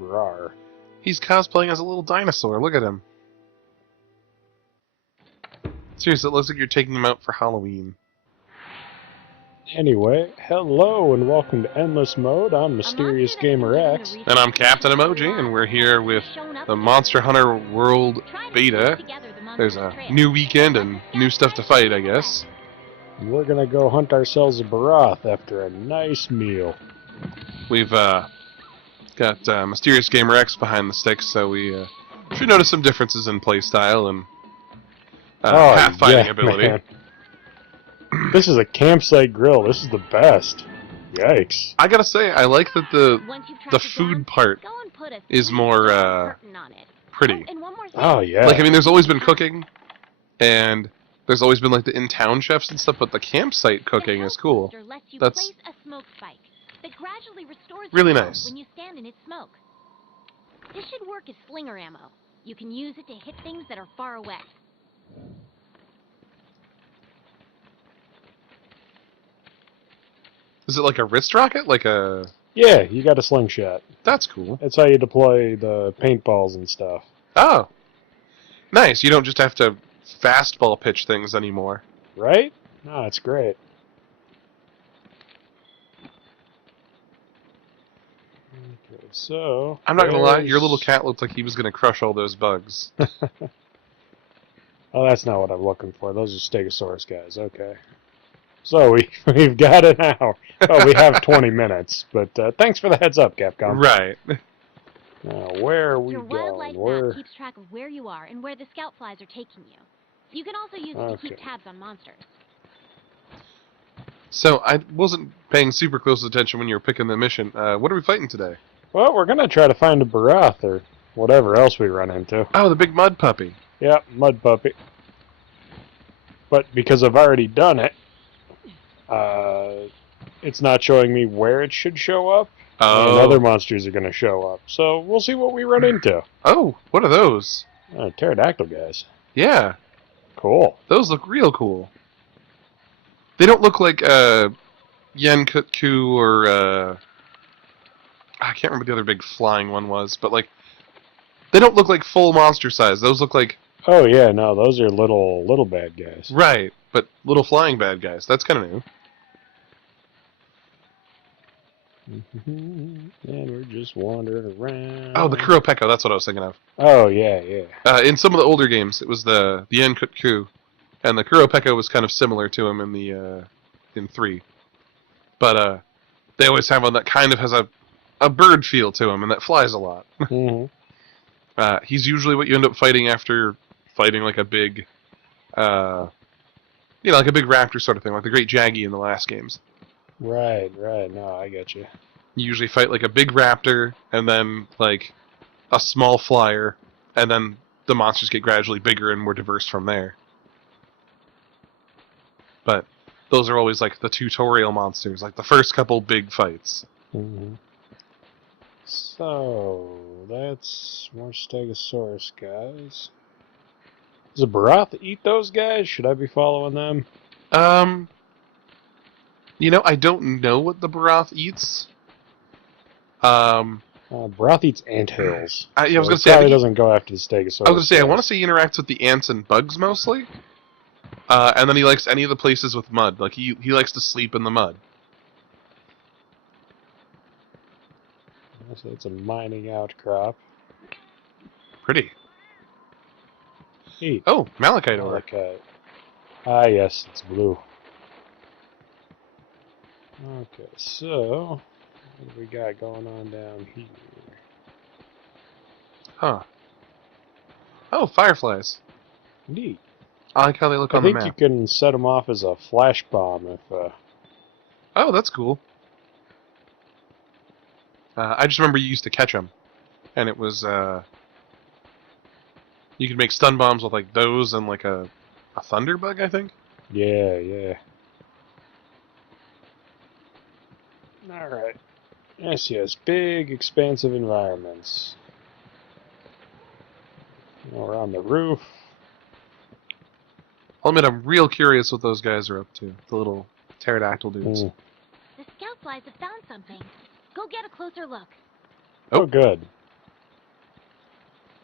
Rar. He's cosplaying as a little dinosaur. Look at him. Seriously, it looks like you're taking him out for Halloween. Anyway, hello and welcome to Endless Mode. I'm Mysterious Gamer X. And I'm Captain Emoji, and we're here with the Monster Hunter World Beta. There's a new weekend and new stuff to fight, I guess. We're gonna go hunt ourselves a Barroth after a nice meal. We've got Mysterious Gamer X behind the sticks, so we should notice some differences in playstyle and pathfinding ability. Man. This is a campsite grill. This is the best. Yikes. I gotta say, I like that the food part is more pretty. Oh, yeah. Like, I mean, there's always been cooking, and there's always been, like, the in-town chefs and stuff, but the campsite cooking is cool. That's really nice. When you stand in its smoke. This should work as slinger ammo. You can use it to hit things that are far away. Is it like a wrist rocket? Like a... Yeah, you got a slingshot. That's cool. That's how you deploy the paintballs and stuff. Oh. Nice. You don't just have to fastball pitch things anymore. Right? No, it's great. Okay, so... I'm not gonna lie, your little cat looked like he was gonna crush all those bugs. Oh, that's not what I'm looking for. Those are Stegosaurus guys. Okay. So we've got an hour. Oh, we have 20 minutes. But thanks for the heads up, Capcom. Right. Now, where are we Your going? wildlife map keeps track of where you are and where the scout flies are taking you. You can also use it to keep tabs on monsters. So, I wasn't paying super close attention when you were picking the mission. What are we fighting today? Well, we're going to try to find a Barroth or whatever else we run into. Oh, the big mud puppy. Yep, mud puppy. But because I've already done it, it's not showing me where it should show up. Oh. And other monsters are going to show up. So we'll see what we run into. Oh, what are those? Pterodactyl guys. Yeah. Cool. Those look real cool. They don't look like Yenkutku or I can't remember what the other big flying one was, but like they don't look like full monster size. Those look like... Oh yeah, no, those are little bad guys. Right, but little flying bad guys. That's kind of new. And we're just wandering around. Oh, the Kuropeko, that's what I was thinking of. Oh, yeah, yeah. In some of the older games, it was the Yenkutku, and the Kuropeko was kind of similar to him in the in 3. But they always have one that kind of has a bird feel to him, and that flies a lot. Mm-hmm. He's usually what you end up fighting after fighting like a big, like a big raptor sort of thing, like the Great Jaggy in the last games. Right. No, I get you. You usually fight like a big raptor, and then like a small flyer, and then the monsters get gradually bigger and more diverse from there. But those are always like the tutorial monsters, like the first couple big fights. Mm-hmm. So, that's more Stegosaurus guys. Does a Barroth eat those guys? Should I be following them? I don't know what the Barroth eats. Barroth eats anthills. I was going to say... Probably doesn't go after the Stegosaurus. I was going to say, I want to say he interacts with the ants and bugs mostly. And then he likes any of the places with mud. Like, he likes to sleep in the mud. So it's a mining outcrop. Pretty. Eat. Oh, malachite ore. Malachite. Ah, yes, it's blue. Okay, so what do we got going on down here? Huh. Oh, fireflies. Neat. I like how they look on the map. I think you can set them off as a flash bomb if... Oh, that's cool. I just remember you used to catch them. And it was, you could make stun bombs with, like, those and, like, a thunderbug, I think? Yeah. Alright. Yes, big, expansive environments. We're on the roof. I'll admit, I'm real curious what those guys are up to. The little pterodactyl dudes. The scout flies have found something. Go get a closer look. Oh, good.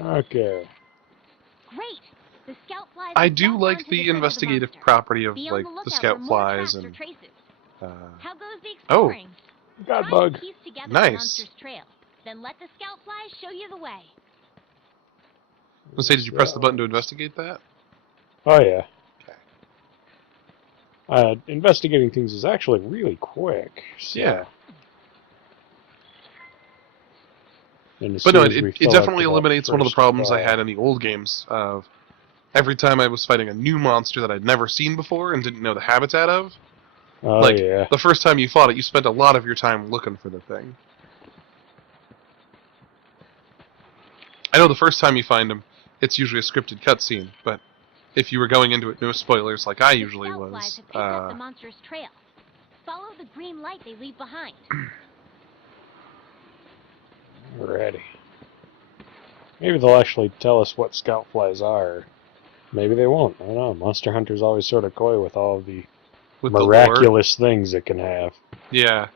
Okay. Great. The scout flies. I have do locked like onto the front of investigative monster. property of Be like on the the lookout scout for more flies tracks or and traces. uh, How goes the oh, exploring? God Try bug. and piece together the nice. monster's trail. Then let the scout flies show you the way. Let's say, did you press the button to investigate that? Oh yeah. Okay. Investigating things is actually really quick. So. Yeah. And as But soon no, as we it fill up definitely to that eliminates one of the first problems I bar- had in the old games of every time I was fighting a new monster that I'd never seen before and didn't know the habitat of. Oh Like, yeah. the first time you fought it, you spent a lot of your time looking for the thing. I know the first time you find him, it's usually a scripted cutscene, but if you were going into it no spoilers like I usually The scout flies was, have picked up the monster's trail. Follow the green light they leave behind. Alrighty. Maybe they'll actually tell us what scout flies are. Maybe they won't. I don't know. Monster Hunter's always sort of coy with all the with the lore. miraculous things it can have. Yeah.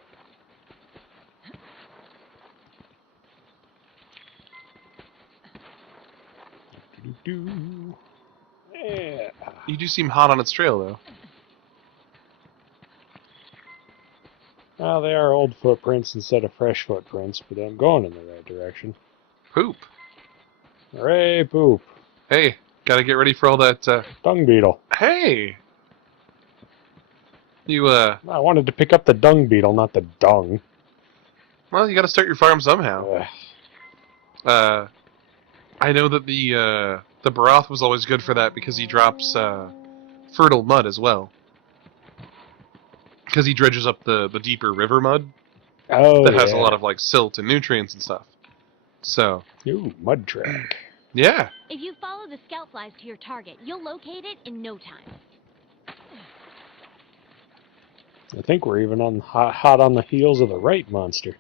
Doo-doo-doo. Yeah. You do seem hot on its trail, though. Well, they are old footprints instead of fresh footprints, but I'm going in the right direction. Poop. Hooray, poop. Hey, gotta get ready for all that, Dung beetle. Hey! You, I wanted to pick up the dung beetle, not the dung. well, you gotta start your farm somehow. Ugh. I know that the Barroth was always good for that because he drops, fertile mud as well. Because he dredges up the deeper river mud Oh, that has a yeah. lot of, like, silt and nutrients and stuff. So, Ooh, mud track. yeah. If you follow the scout flies to your target, you'll locate it in no time. I think we're even on hot on the heels of the right monster.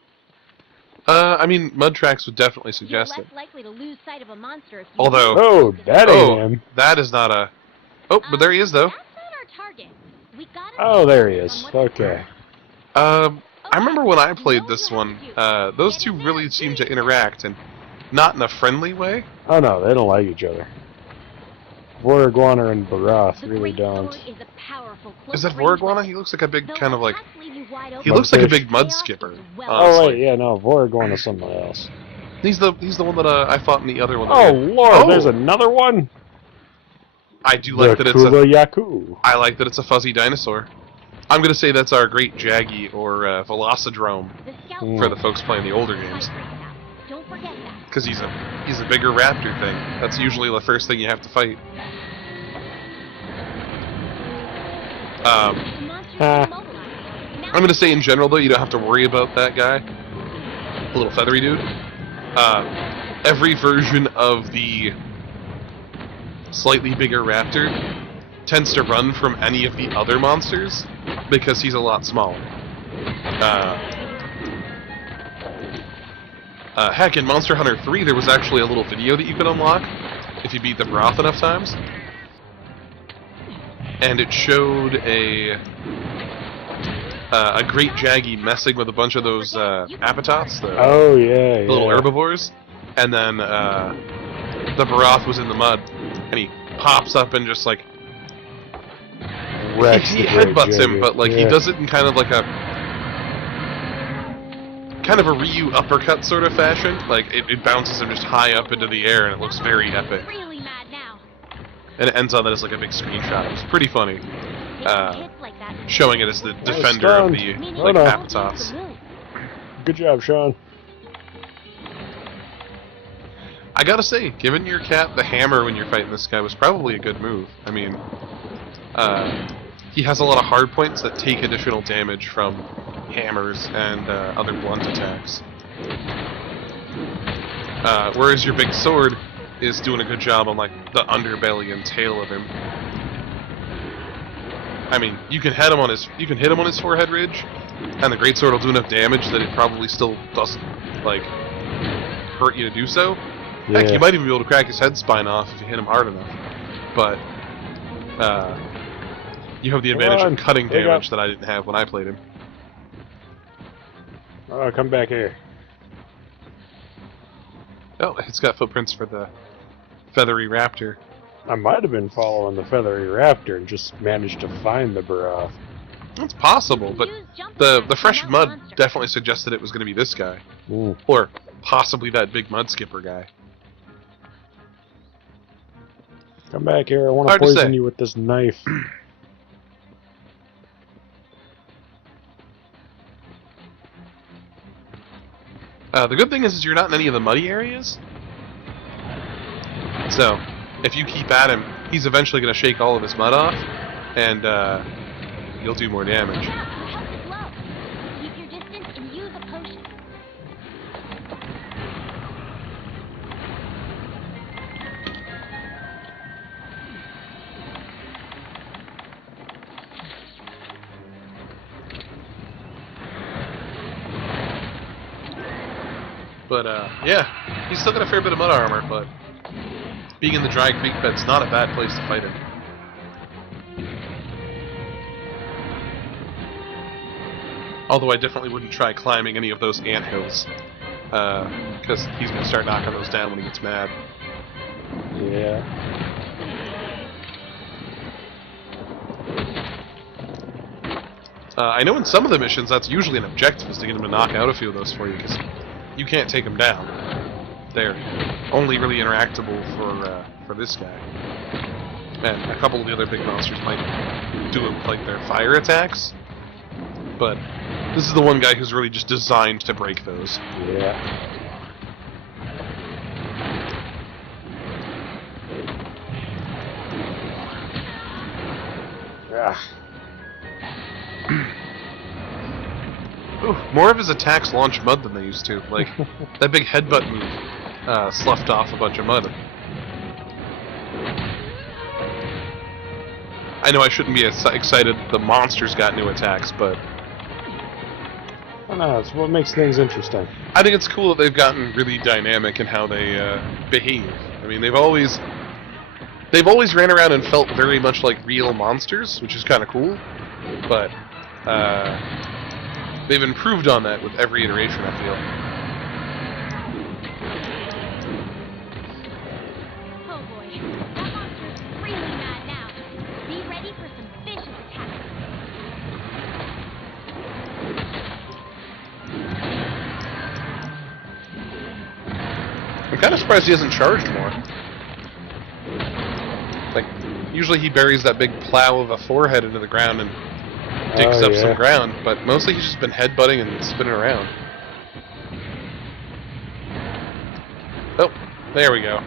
I mean, mud tracks would definitely You're suggest less it. likely to lose sight of a monster if you Although- Oh, that ain't Oh, him. that is not a... Oh, but there he is, though. That's not our target. We gotta Oh, stay there he focused is. on what's Okay. I remember when I played You this know one, what to do. those Get two in there really and seem do to your interact, and not in a friendly way. Oh no, they don't like each other. Voriguana and Barroth The really great don't. sword is a powerful Is that close-range Voriguana? weapon. He looks like a big Though kind of like... attacks leave you wide He open, looks like a Mudfish. big mud chaos skipper, is well Oh honestly. wait, yeah, no, Voriguana's someone else. He's the one that I fought in the other one. Oh lord, there's Oh! another one. I do The like that it's a... Kulayaku. I like that it's a fuzzy dinosaur. I'm gonna say that's our great Jaggy or Velocidrome The scout Hmm. for the folks playing the older games. Don't forget that. Because he's a bigger raptor thing. That's usually the first thing you have to fight. The monster's Ah. immobilized. Now I'm gonna say in general though, you don't have to worry about that guy. The little feathery dude. Every version of the slightly bigger raptor tends to run from any of the other monsters because he's a lot smaller. Heck, in Monster Hunter 3 there was actually a little video that you could unlock if you beat the Barroth enough times. And it showed a great Jaggy messing with a bunch of those appetots, the Oh yeah, yeah. little herbivores, and then the Barroth was in the mud, and he pops up and just like Wrecks he the great headbutts him, Jaggy. but like he Yeah. does it in kind of a Ryu uppercut sort of fashion. Like it bounces him just high up into the air, and it looks very epic. really mad now. And it ends on that as like a big screenshot. It's pretty funny, Taking hits like that is showing it as the Oh, defender of stunned. the meaning like no. it won't leave appetots. the moon. Good job, Sean. I gotta say, giving your cat the hammer when you're fighting this guy was probably a good move. I mean, he has a lot of hard points that take additional damage from hammers and other blunt attacks. Whereas your big sword is doing a good job on like the underbelly and tail of him. I mean, you can hit him on his forehead ridge, and the greatsword will do enough damage that it probably still doesn't like hurt you to do so. Heck, Yeah. you might even be able to crack his head spine off if you hit him hard enough. But you have the advantage on, of cutting dig damage up. that I didn't have when I played him. Oh, come back here. Oh, it's got footprints for the feathery raptor. I might have been following the feathery raptor and just managed to find the Barroth. It's possible, but Use jumping the jacks to fresh mount mud monsters. definitely suggested it was going to be this guy. Ooh. Or possibly that big mud skipper guy. Come back here, I want to Hard to poison say. you with this knife. The good thing is you're not in any of the muddy areas. So, if you keep at him, he's eventually going to shake all of his mud off, and you'll do more damage. Health is low. Keep your distance and use a potion. But, yeah, he's still got a fair bit of mud armor, but being in the dry creek bed's not a bad place to fight him. Although I definitely wouldn't try climbing any of those ant hills, because he's going to start knocking those down when he gets mad. Yeah. I know in some of the missions that's usually an objective, is to get him to knock out a few of those for you, because you can't take them down. They're only really interactable for this guy. And a couple of the other big monsters might do it with like their fire attacks, but this is the one guy who's really just designed to break those. Yeah. Ah. Ooh, more of his attacks launch mud than they used to. Like, that big headbutt move sloughed off a bunch of mud. I know I shouldn't be excited the monsters got new attacks, but I don't know, it's what makes things interesting. I think it's cool that they've gotten really dynamic in how they behave. I mean, they've always ran around and felt very much like real monsters, which is kind of cool, but they've improved on that with every iteration, I feel. Oh boy, that monster's really mad now. Be ready for some vicious attacks. I'm kind of surprised he hasn't charged more. Like, usually he buries that big plow of a forehead into the ground and digs up some ground, but mostly he's just been headbutting and spinning around. Oh, there we go.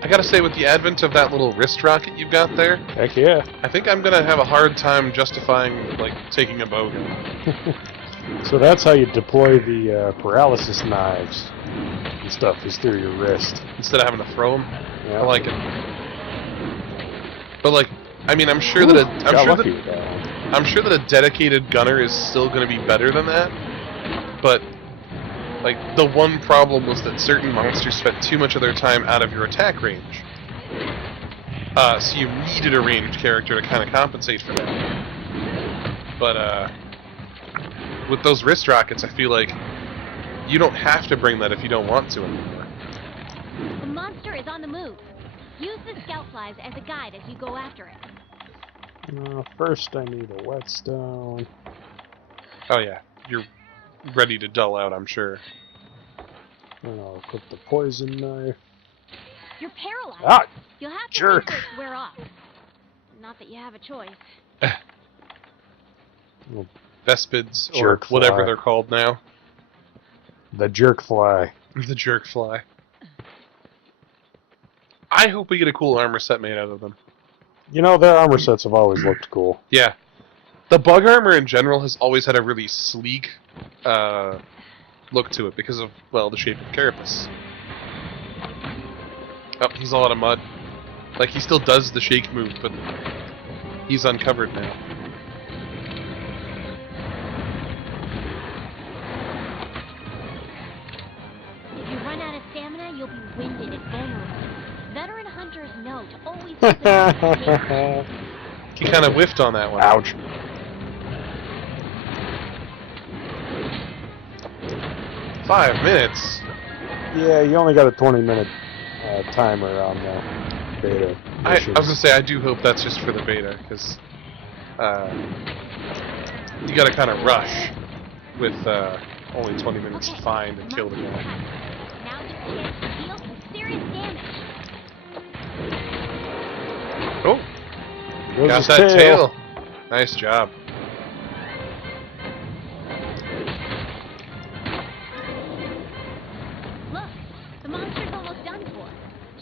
I gotta say, with the advent of that little wrist rocket you've got there, Heck yeah. I think I'm gonna have a hard time justifying, like, taking a bowgun. So that's how you deploy the paralysis knives and stuff, is through your wrist. Instead of having to throw them. Yeah. I like it. But, like, I mean, I'm sure that I'm sure that a dedicated gunner is still going to be better than that. But, like, the one problem was that certain monsters spent too much of their time out of your attack range. So you needed a ranged character to kind of compensate for that. But, with those wrist rockets, I feel like you don't have to bring that if you don't want to anymore. The monster is on the move. Use the scout flies as a guide as you go after it. First I need a whetstone. Oh yeah, you're ready to dull out, I'm sure. And I'll equip the poison knife. You're paralyzed. Ah! You'll have to Jerk. wait for it to wear off. Not that you have a choice. Oh, Vespids, or Jerk whatever fly. they're called now. the jerk fly. The jerk fly. I hope we get a cool armor set made out of them. You know, their armor sets have always looked cool. Yeah. The bug armor in general has always had a really sleek look to it because of, well, the shape of the carapace. Oh, he's all out of mud. Like, he still does the shake move, but he's uncovered now. If you run out of stamina, you'll be winded and vulnerable. Veteran hunters know to always keep an eye on the game. He kind of whiffed on that one. Ouch. Five minutes? Yeah, you only got a 20-minute timer on the beta. I was going to say, I do hope that's just for the beta, because you got to kind of rush with only 20 minutes to find and kill the guy. Now's your chance to deal some serious damage. Oh, There's got his that tail. Nice job. Look, the monster's almost done for.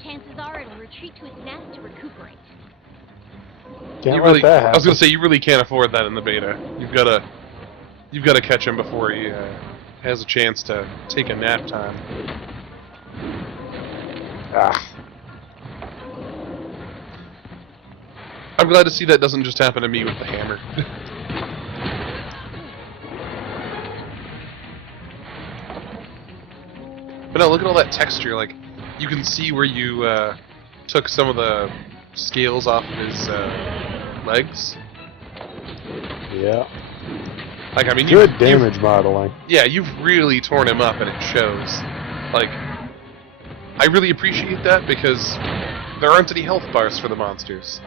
Chances are it'll retreat to its nest to recuperate. Can't You let really, that I was happen. gonna say, you really can't afford that in the beta. You've gotta catch him before he has a chance to take a nap time. Ah. I'm glad to see that doesn't just happen to me with the hammer. But no, look at all that texture. Like, you can see where you took some of the scales off of his legs. Yeah. Like, I mean, Good damage modeling. Yeah, you've really torn him up, and it shows. Like, I really appreciate that because there aren't any health bars for the monsters.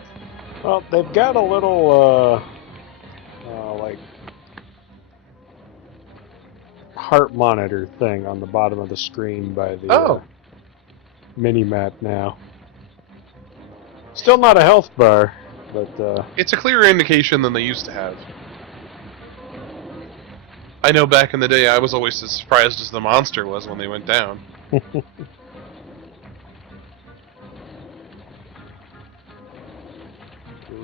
Well, they've got a little, like, heart monitor thing on the bottom of the screen by the mini-map now. Still not a health bar, but, It's a clearer indication than they used to have. I know back in the day I was always as surprised as the monster was when they went down.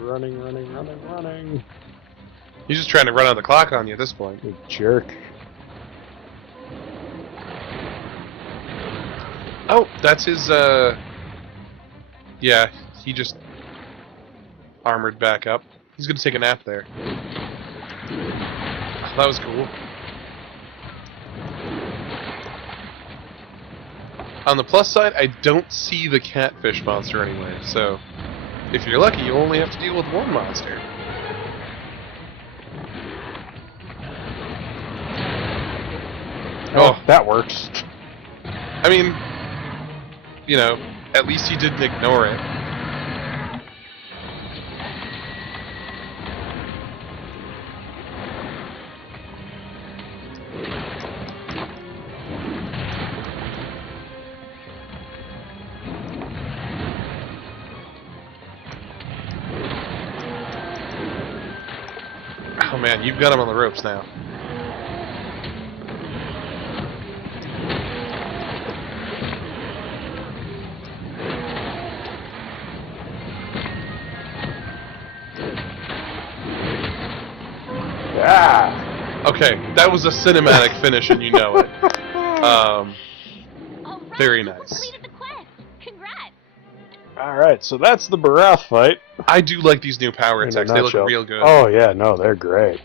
running. He's just trying to run out the clock on you at this point. You jerk. Oh, that's his, yeah, he just armored back up. He's gonna take a nap there. That was cool. On the plus side, I don't see the catfish monster anywhere, so if you're lucky, you only have to deal with one monster. Oh, that works. I mean, you know, at least you didn't ignore it. Oh man, you've got him on the ropes now. Ah! Okay, that was a cinematic finish and you know it. All right, Very you nice. completed the quest. Congrats. Alright, so that's the Barroth fight. I do like these new power In a attacks. They look nutshell. real good. Oh, yeah, no, they're great.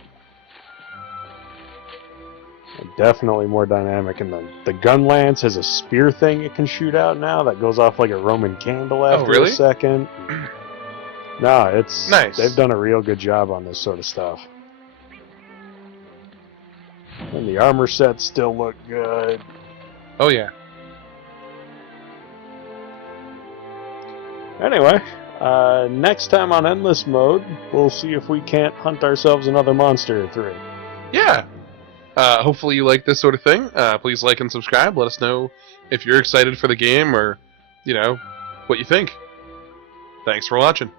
They're definitely more dynamic. And the gun lance has a spear thing it can shoot out now that goes off like a Roman candle after really? a second. No, it's Nice. They've done a real good job on this sort of stuff. And the armor sets still look good. Oh yeah. Anyway, next time on Endless Mode, we'll see if we can't hunt ourselves another monster or three. Yeah. Hopefully you like this sort of thing. Please like and subscribe. Let us know if you're excited for the game or, you know, what you think. Thanks for watching.